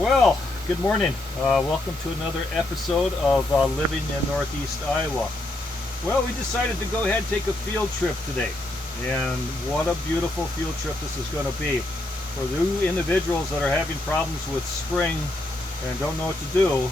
Well, good morning. Welcome to another episode of Living in Northeast Iowa. Well, we decided to go ahead and take a field trip today. And what a beautiful field trip this is going to be. For the individuals that are having problems with spring and don't know what to do,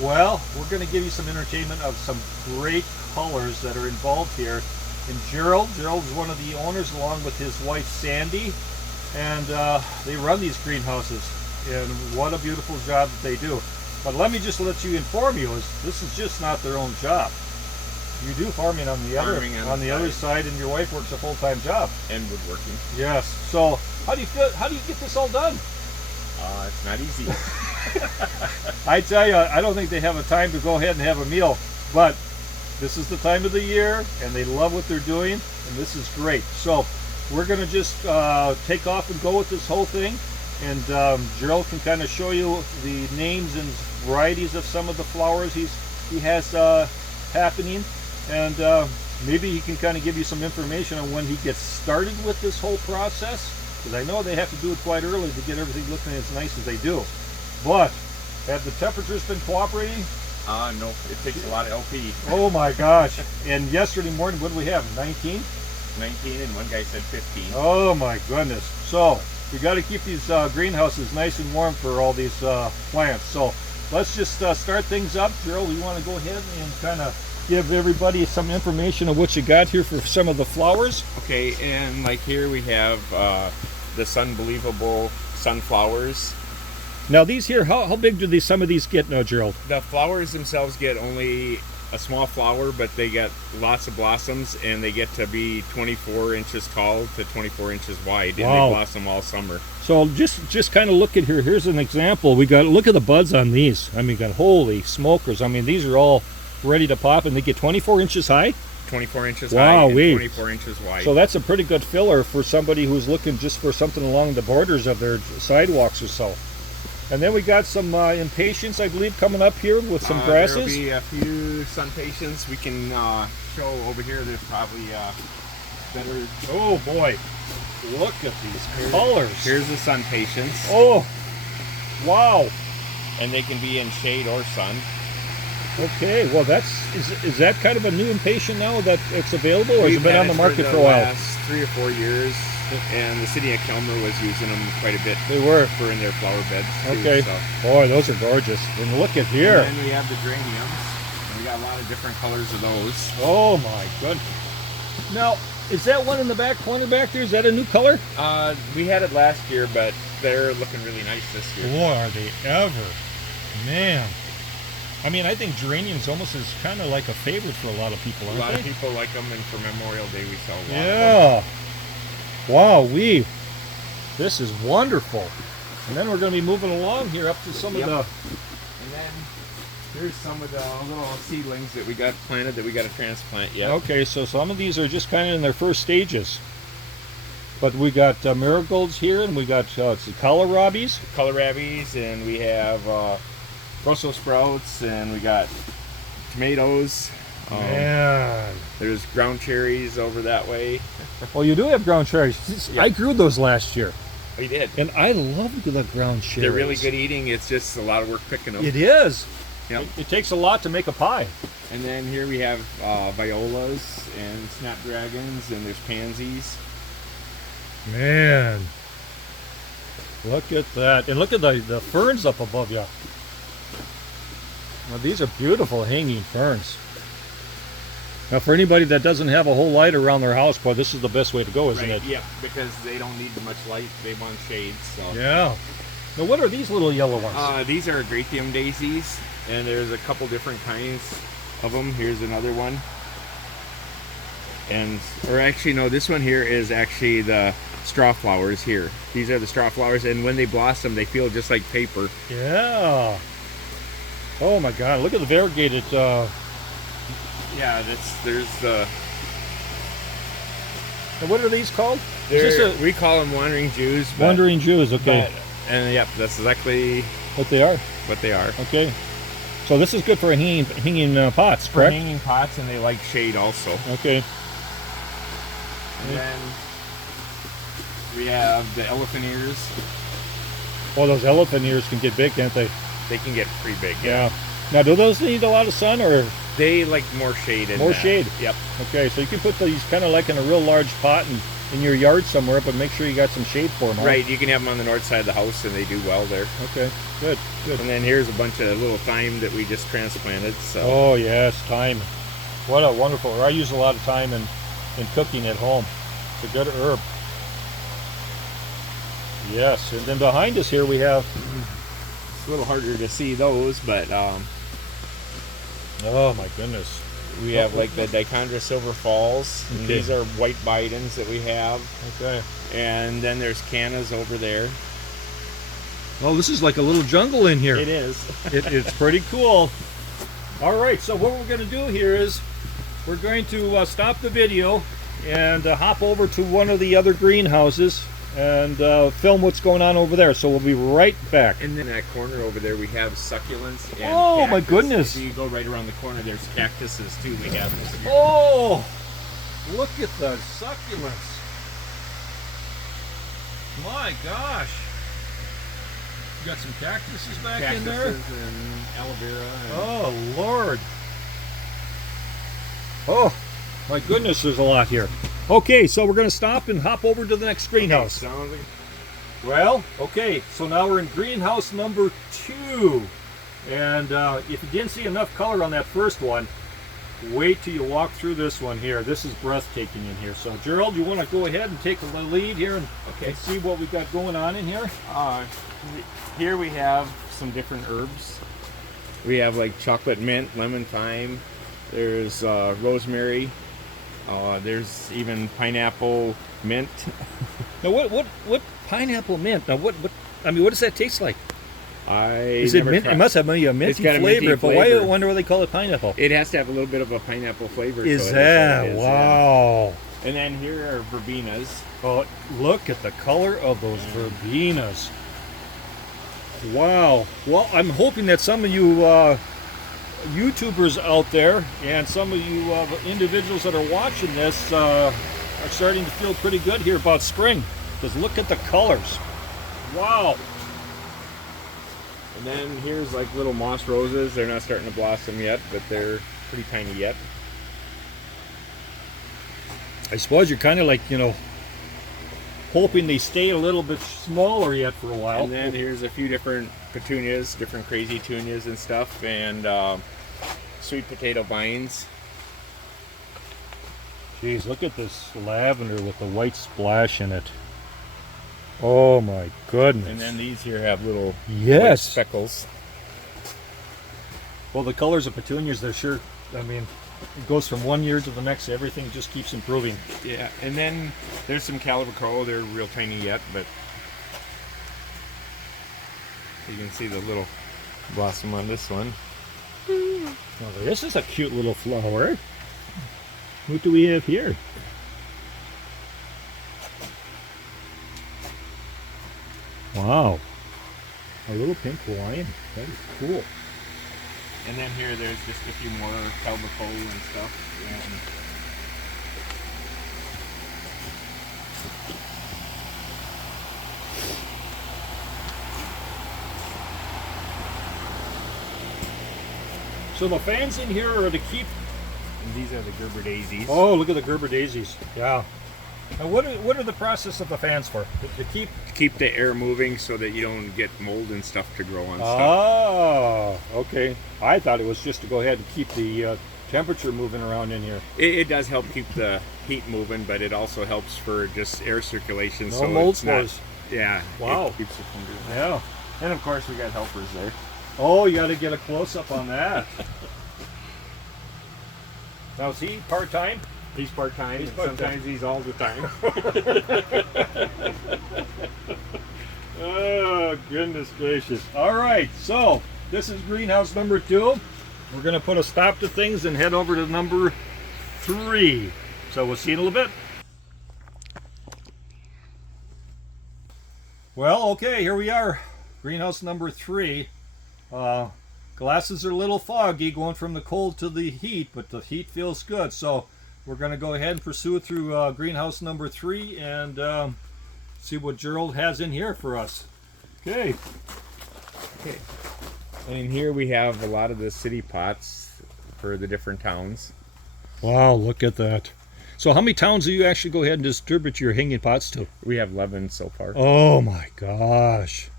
well, we're going to give you some entertainment of some great colors that are involved here. And Gerald is one of the owners along with his wife Sandy, and they run these greenhouses. And what a beautiful job that they do. But let me just let you inform you, this is just not their own job. You do farming on the other side, and your wife works a full-time job. And woodworking. Yes. So how do you get this all done? It's not easy. I tell you, I don't think they have a time to go ahead and have a meal, but this is the time of the year, and they love what they're doing, and this is great. So we're going to just take off and go with this whole thing. And Gerald can kind of show you the names and varieties of some of the flowers he has happening, and maybe he can kind of give you some information on when he gets started with this whole process, because I know they have to do it quite early to get everything looking as nice as they do. But have the temperatures been cooperating? No, it takes a lot of LP. Oh my gosh. And yesterday morning, what did we have, 19? 19, and one guy said 15. Oh my goodness. So we got to keep these greenhouses nice and warm for all these plants. So let's just start things up. Gerald, you want to go ahead and kind of give everybody some information of what you got here for some of the flowers? Okay, and like here we have the Sunbelievable sunflowers. Now these here, how big do some of these get now, Gerald? The flowers themselves get only a small flower, but they get lots of blossoms, and they get to be 24 inches tall to 24 inches wide. Wow. And they blossom all summer. So just kind of look at here. Here's an example. Look at the buds on these. I mean, holy smokers. I mean, these are all ready to pop, and they get 24 inches high. 24 inches wow, high and wait. 24 inches wide. So that's a pretty good filler for somebody who's looking just for something along the borders of their sidewalks or so. And then we got some impatiens, I believe, coming up here with some grasses. There'll be a few sun patients. We can show over here. There's probably better. Oh boy, look at these colors. Here's the sun patients. Oh, wow. And they can be in shade or sun. Okay, well is that kind of a new impatient now that it's available, or has it been on the market for a while? Last 3 or 4 years. And the city of Kilmer was using them quite a bit. They were for in their flower beds too, okay. So. Boy, those are gorgeous. And look at here. And then we have the geraniums. And we got a lot of different colors of those. Oh my goodness. Now, is that one in the back corner back there? Is that a new color? We had it last year, but they're looking really nice this year. Boy, are they ever. Man. I mean, I think geraniums almost is kind of like a favorite for a lot of people, aren't they? A lot of people like them, and for Memorial Day we sell a lot of them. Wow, this is wonderful. And then we're going to be moving along here up to some of the... And then here's some of the little seedlings that we got planted that we got to transplant yet. Okay, so some of these are just kind of in their first stages. But we got marigolds here, and we got kohlrabies. Kohlrabies, and we have Brussels sprouts, and we got tomatoes. Man. There's ground cherries over that way. Oh, you do have ground cherries. Yeah. I grew those last year. We did. And I love the ground cherries. They're really good eating. It's just a lot of work picking them. It is. Yep. It takes a lot to make a pie. And then here we have violas and snapdragons, and there's pansies. Man. Look at that. And look at the ferns up above you. Well, these are beautiful hanging ferns. Now, for anybody that doesn't have a whole light around their house, boy, this is the best way to go, isn't it? Yeah, because they don't need much light. They want shade. So. Yeah. Now, what are these little yellow ones? These are Gratium daisies, and there's a couple different kinds of them. Here's another one. Or actually, no, this one here is actually the straw flowers here. These are the straw flowers, and when they blossom, they feel just like paper. Yeah. Oh, my God. Look at the variegated... Yeah, there's the... And what are these called? We call them Wandering Jews. Wandering Jews, okay. And yep, that's exactly... What they are? What they are. Okay. So this is good for hanging pots, correct? For hanging pots, and they like shade also. Okay. And then we have the elephant ears. Well, those elephant ears can get big, can't they? They can get pretty big. Yeah. Now, do those need a lot of sun or They like more shade. more shade? Yep. Okay, so you can put these kind of like in a real large pot and in your yard somewhere, but make sure you got some shade for them. Huh? Right. You can have them on the north side of the house, and they do well there. Okay, good, good. And then here's a bunch of little thyme that we just transplanted. So. Oh yes, thyme. What a wonderful. I use a lot of thyme in cooking at home. It's a good herb. Yes, and then behind us here we have. It's a little harder to see those, but Oh my goodness. we have like the Dichondra Silver Falls. And Okay. these are white Bidens that we have. Okay. And then there's cannas over there. Oh, this is like a little jungle in here. It is. It's pretty cool. All right, so what we're going to do here is we're going to stop the video and hop over to one of the other greenhouses and film what's going on over there. So we'll be right back. And then in that corner over there, we have succulents. And Oh, my cactus. goodness. If you go right around the corner, there's cactuses too. We have this here. Oh, look at the succulents. My gosh. You got some cactuses back in there? Cactuses and aloe vera. And Oh, Lord. Oh, my goodness, there's a lot here. Okay, so we're going to stop and hop over to the next greenhouse. sounds like- Well, okay, so now we're in greenhouse number 2. And if you didn't see enough color on that first one, wait till you walk through this one here. This is breathtaking in here. So, Gerald, you want to go ahead and take the lead here and see what we got going on in here? Here we have some different herbs. We have like chocolate mint, lemon thyme. There's rosemary. There's even pineapple mint. Now, what pineapple mint? Now, what does that taste like? Is it never mint? tried- It must have a minty It's got a minty flavor, but why? I flavor. wonder why they call it pineapple. It has to have a little bit of a pineapple flavor. Is to it, that that's what it is, yeah. wow? And then here are verbenas. Oh, look at the color of those verbenas. Wow. Well, I'm hoping that some of you YouTubers out there and some of you individuals that are watching this are starting to feel pretty good here about spring. Because look at the colors. Wow. And then here's like little moss roses. They're not starting to blossom yet, but they're pretty tiny yet. I suppose you're kind of like, hoping they stay a little bit smaller yet for a while. And then here's a few different petunias, different crazy petunias and stuff, and sweet potato vines. Jeez, look at this lavender with the white splash in it. Oh my goodness. And then these here have little white yes. speckles. Well, the colors of petunias, they're sure, it goes from one year to the next. Everything just keeps improving. Yeah, and then there's some Caliber Coral. They're real tiny yet, but you can see the little blossom on this one. Oh, this is a cute little flower. What do we have here? Wow. A little pink Hawaiian. That is cool. And then here there's just a few more Caliber Coral and stuff. And So the fans in here are to keep. and these are the Gerber daisies. Oh, look at the Gerber daisies. Yeah. Now, what are the process of the fans for? To keep. Keep the air moving so that you don't get mold and stuff to grow on stuff. Oh, okay. I thought it was just to go ahead and keep the temperature moving around in here. It does help keep the heat moving, but it also helps for just air circulation. No so mold it's not- spores. Yeah. Wow. It keeps it from doing that. Yeah. And of course we got helpers there. Oh, you got to get a close up on that. Now, is he part time? He's part-time, He's and part-time. sometimes he's all the time. Oh, goodness gracious. All right, so this is greenhouse number 2. We're going to put a stop to things and head over to number 3. So we'll see you in a little bit. Well, okay, here we are. Greenhouse number 3. Glasses are a little foggy going from the cold to the heat, but the heat feels good. So we're going to go ahead and pursue it through greenhouse number 3 and see what Gerald has in here for us. Okay. Okay. And here we have a lot of the city pots for the different towns. Wow, look at that. So how many towns do you actually go ahead and distribute your hanging pots to? We have 11 so far. Oh my gosh.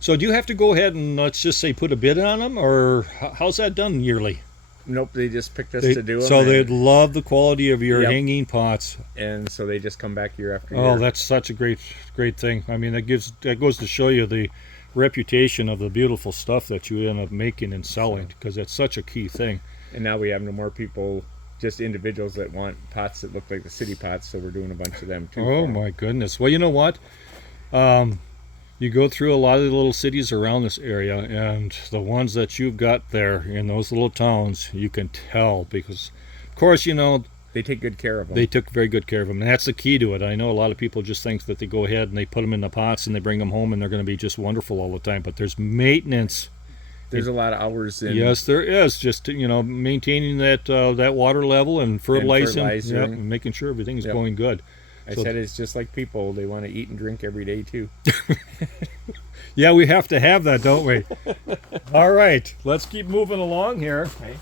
So do you have to go ahead and, let's just say, put a bid on them, or how's that done yearly? Nope, they just picked us to do them. So they love the quality of your Yep. hanging pots. And so they just come back year after year. Oh, that's such a great thing. I mean, that goes to show you the reputation of the beautiful stuff that you end up making and selling, because that's such a key thing. And now we have no more people, just individuals that want pots that look like the city pots, so we're doing a bunch of them too. Oh my goodness. Well, you know what? You go through a lot of the little cities around this area, and the ones that you've got there in those little towns, you can tell, because, of course, you know, They take good care of them. they took very good care of them, and that's the key to it. I know a lot of people just think that they go ahead and they put them in the pots and they bring them home and they're going to be just wonderful all the time, but there's maintenance. There's a lot of hours in. Yes, there is. Just, you know, maintaining that water level and fertilizing, fertilizing. yep, and making sure everything's Yep. going good. I So- said it's just like people. They want to eat and drink every day too. Yeah, we have to have that, don't we? All right, let's keep moving along here. Okay.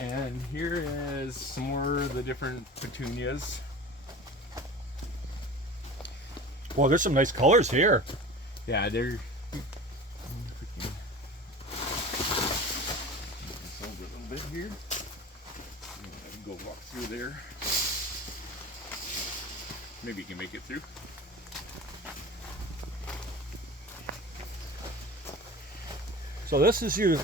And here is some more of the different petunias. Well, there's some nice colors here. Yeah, they're. A little bit here. Go walk through there. Maybe you can make it through. So this is you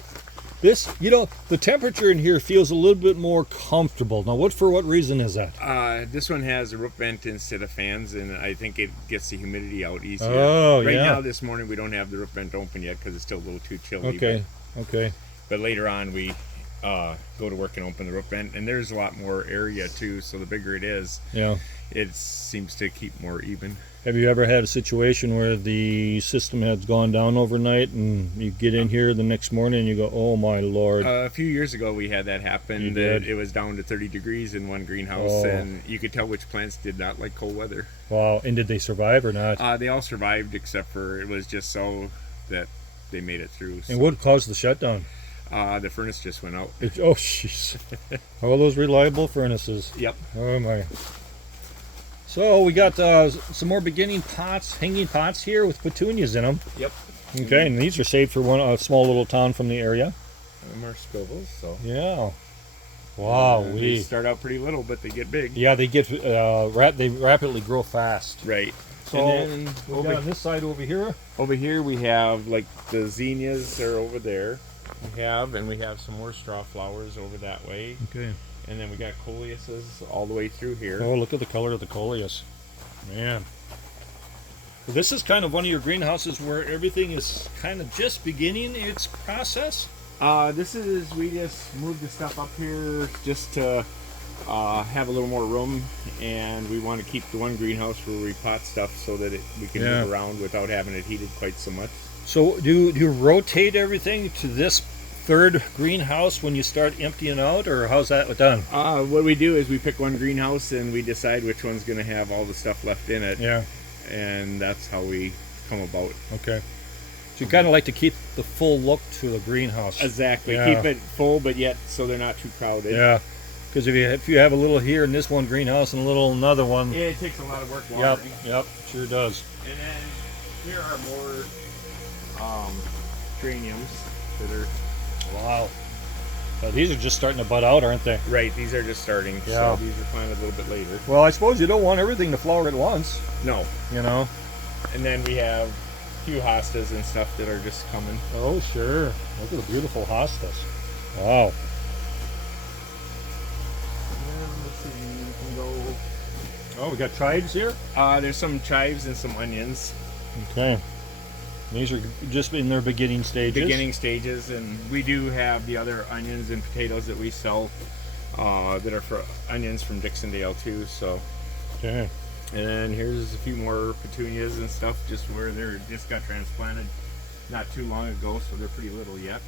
know, the temperature in here feels a little bit more comfortable. Now, for what reason is that? This one has a root vent instead of fans, and I think it gets the humidity out easier. Oh, right yeah. now, this morning, we don't have the root vent open yet because it's still a little too chilly. Okay, okay. But later on, we go to work and open the root vent, and there's a lot more area too. So the bigger it is, Yeah. it seems to keep more even. Have you ever had a situation where the system has gone down overnight and you get in here the next morning and you go, oh my Lord. A few years ago, we had that happen. You That did? it was down to 30 degrees in one greenhouse, Oh. and you could tell which plants did not like cold weather. Wow. And did they survive or not? They all survived except for it was just so that they made it through. So, And what caused the shutdown? the furnace just went out. Oh, jeez. All those reliable furnaces. Yep. Oh my. So we got some more beginning pots, hanging pots here with petunias in them. Yep. Okay, and these are saved for a small little town from the area. More spivels. So. Yeah. Wow. They start out pretty little, but they get big. Yeah, they get they rapidly grow fast. Right. So and then we got on this side over here. over here we have like the zinnias are over there. We have some more straw flowers over that way. Okay. And then we got coleuses all the way through here. Oh, look at the color of the coleus. Man. Well, this is kind of one of your greenhouses where everything is kind of just beginning its process. We just moved the stuff up here just to have a little more room, and we want to keep the one greenhouse where we pot stuff so that we can Yeah. move around without having it heated quite so much. So do you rotate everything to this third greenhouse when you start emptying out, or how's that done? What we do is we pick one greenhouse and we decide which one's going to have all the stuff left in it, Yeah. and that's how we come about. Okay. So you kind of like to keep the full look to the greenhouse. Exactly. Yeah. Keep it full, but yet so they're not too crowded. Yeah. Because if you have a little here in this one greenhouse and a little another one. Yeah, it takes a lot of work Yep. watering. Yep. Sure does. And then here are more geraniums that are Wow. These are just starting to bud out, aren't they? right. These are just starting. Yeah. So these are planted a little bit later. Well, I suppose you don't want everything to flower at once, No. you know. And then we have a few hostas and stuff that are just coming. Oh, sure. Look at the beautiful hostas. Wow. And let's see, we can go. Oh, we got chives here? There's some chives and some onions. Okay. These are just in their beginning stages. Beginning stages, and we do have the other onions and potatoes that we sell that are for onions from Dixondale too. So, Okay. and then here's a few more petunias and stuff, just where they're just got transplanted not too long ago, so they're pretty little yet.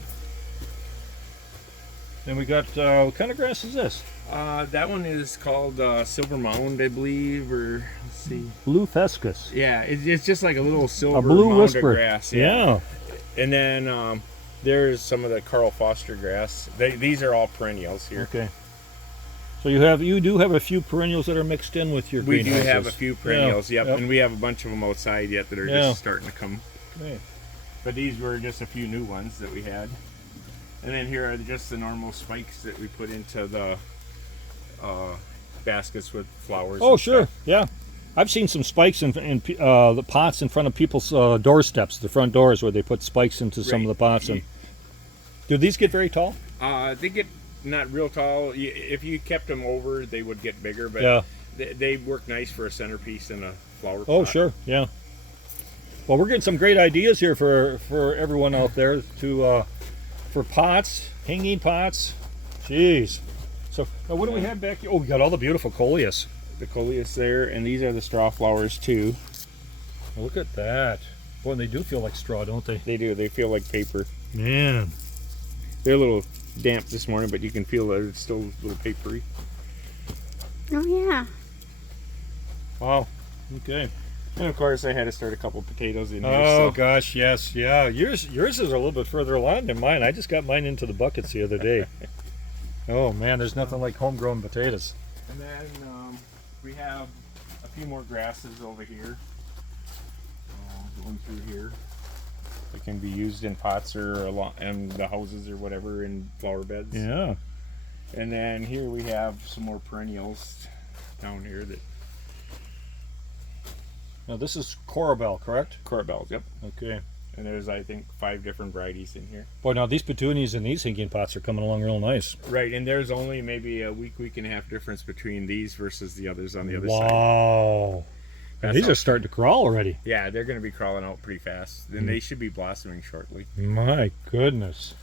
Then we got, what kind of grass is this? That one is called Silver Mound, I believe, or let's see. Blue Fescus. Yeah, it's just like a little silver A blue mound whisper. of grass. Yeah. And then there's some of the Carl Foster grass. These are all perennials here. Okay. So you do have a few perennials that are mixed in with your We do greenhouses. have a few perennials, Yeah, yep, and we have a bunch of them outside yet that are Yeah. just starting to come. Okay. But these were just a few new ones that we had. And then here are just the normal spikes that we put into the baskets with flowers. Oh, and sure. stuff. Yeah. I've seen some spikes in the pots in front of people's doorsteps, the front doors, where they put spikes into some of the pots. And do these get very tall? They get not real tall. If you kept them over, they would get bigger, but Yeah. they work nice for a centerpiece in a flower pot. Oh, sure. Yeah. Well, we're getting some great ideas here for everyone out there to for pots, hanging pots. Jeez. So now what do we have back here? Oh, we got all the beautiful coleus. The coleus there, and these are the straw flowers too. Look at that. Boy, and they do feel like straw, don't they? They do. They feel like paper. Man. They're a little damp this morning, but you can feel that it's still a little papery. Oh yeah. Wow. Okay. And of course, I had to start a couple potatoes in here. Oh so. gosh, yes, yeah. Yours is a little bit further along than mine. I just got mine into the buckets the other day. Oh man, there's nothing like homegrown potatoes. And then we have a few more grasses over here. Going through here. They can be used in pots or in the houses or whatever in flower beds. Yeah. And then here we have some more perennials down here that Now this is Corabelle, correct? Corabelles, yep. Okay. And there's I think 5 different varieties in here. Boy, now these petunias and these hanging pots are coming along real nice. Right, and there's only maybe a week and a half difference between these versus the others on the other side. Wow. And these are starting to crawl already. Yeah, they're going to be crawling out pretty fast. And they should be blossoming shortly. My goodness.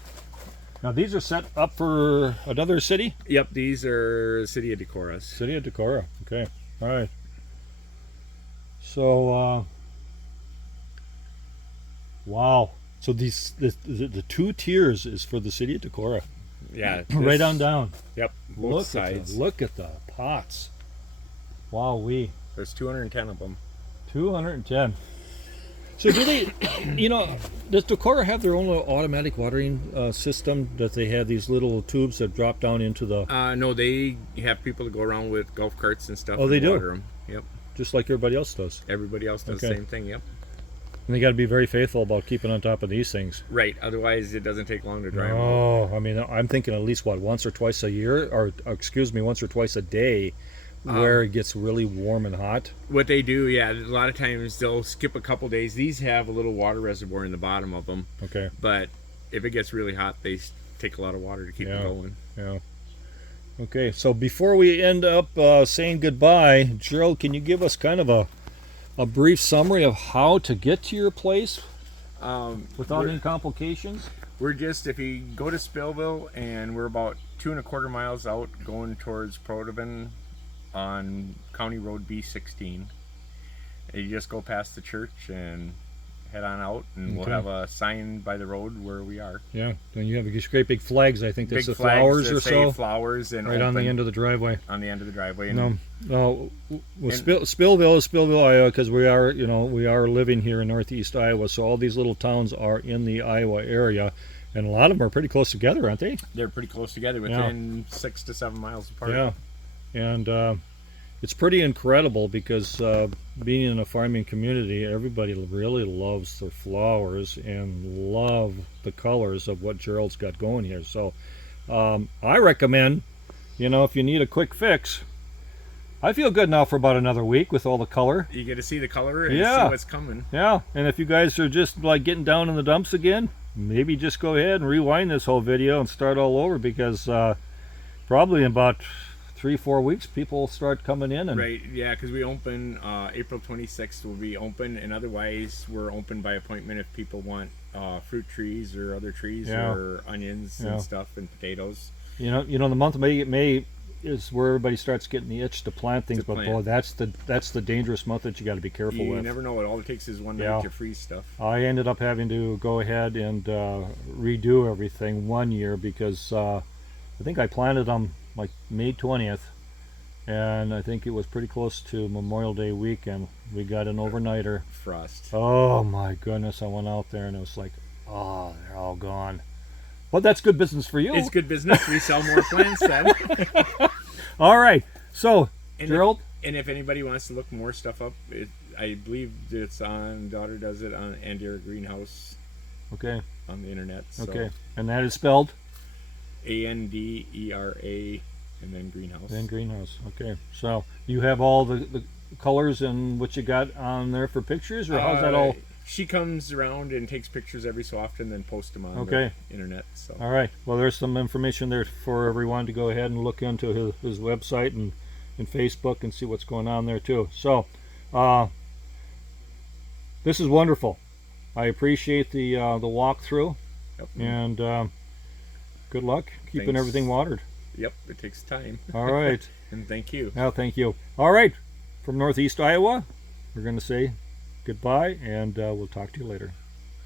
Now these are set up for another city? Yep, these are City of Decoras. City of Decorah. Okay. All right. So, wow. So the 2 tiers is for the City of Decorah. Yeah. Right on down. Yep, both sides. Look at the pots. Wow, There's 210 of them. 210. So do they, does Decorah have their own little automatic watering system? Does they have these little tubes that drop down into the, No, they have people to go around with golf carts and stuff. Oh, they and do? water 'em. Yep. just like everybody else does? Everybody else does Okay. the same thing. Yep. And they got to be very faithful about keeping on top of these things. Right. Otherwise, it doesn't take long to dry 'em out. Oh, I mean, I'm thinking at least once or twice a year, or excuse me, once or twice a day, where it gets really warm and hot. What they do, yeah, a lot of times they'll skip a couple days. These have a little water reservoir in the bottom of them, Okay. but if it gets really hot, they take a lot of water to keep Yeah. it going. Yeah. Okay, so before we end up saying goodbye, Gerald, can you give us kind of a brief summary of how to get to your place without any complications? We're just, if you go to Spillville, and we're about 2.25 miles out going towards Protivin on County Road B16. And you just go past the church and head on out, and we'll Okay. have a sign by the road where we are. Yeah, and you have these great big flags. I think that's Big the flags flowers that or say so, flowers and right on the open end of the driveway. on the end of the driveway. And No, Spillville is Spillville, Iowa, because we are living here in Northeast Iowa. So all these little towns are in the Iowa area, and a lot of them are pretty close together, aren't they? they're pretty close together, within 6 to 7 miles apart. Yeah, and it's pretty incredible because being in a farming community, everybody really loves their flowers and love the colors of what Gerald's got going here. So I recommend, if you need a quick fix, I feel good now for about another week with all the color. You get to see the color and Yeah. see what's coming. Yeah, and if you guys are just like getting down in the dumps again, maybe just go ahead and rewind this whole video and start all over, because probably in about 3-4 weeks people will start coming in. And Right, yeah, because we open April 26th will be open, and otherwise we're open by appointment if people want fruit trees or other trees, Yeah. or onions Yeah. and stuff and potatoes. the month of May is where everybody starts getting the itch to plant things, To but plant. boy, that's the dangerous month that you got to be careful You with. never know, it all it takes is one Yeah. night to freeze stuff. I ended up having to go ahead and redo everything one year because I think I planted them like May 20th, and I think it was pretty close to Memorial Day weekend. We got an overnighter. Frost. Oh my goodness, I went out there and it was like, oh, they're all gone. But that's good business for you. It's good business. We sell more plants then. All right. So, And Gerald? And if anybody wants to look more stuff up, I believe it's on, daughter does it on Andera Greenhouse Okay. on the internet. So Okay. And that is spelled? Andera and then Greenhouse. Then Greenhouse. Okay. So, you have all the colors and what you got on there for pictures, or how's that all? She comes around and takes pictures every so often, then posts them on the internet. So. All right. Well, there's some information there for everyone to go ahead and look into his website and Facebook and see what's going on there too. So, this is wonderful. I appreciate the walkthrough, Yep. and good luck keeping Thanks. everything watered. Yep, it takes time. All right. And thank you. Now, thank you. All right. From Northeast Iowa, we're going to say goodbye, and we'll talk to you later.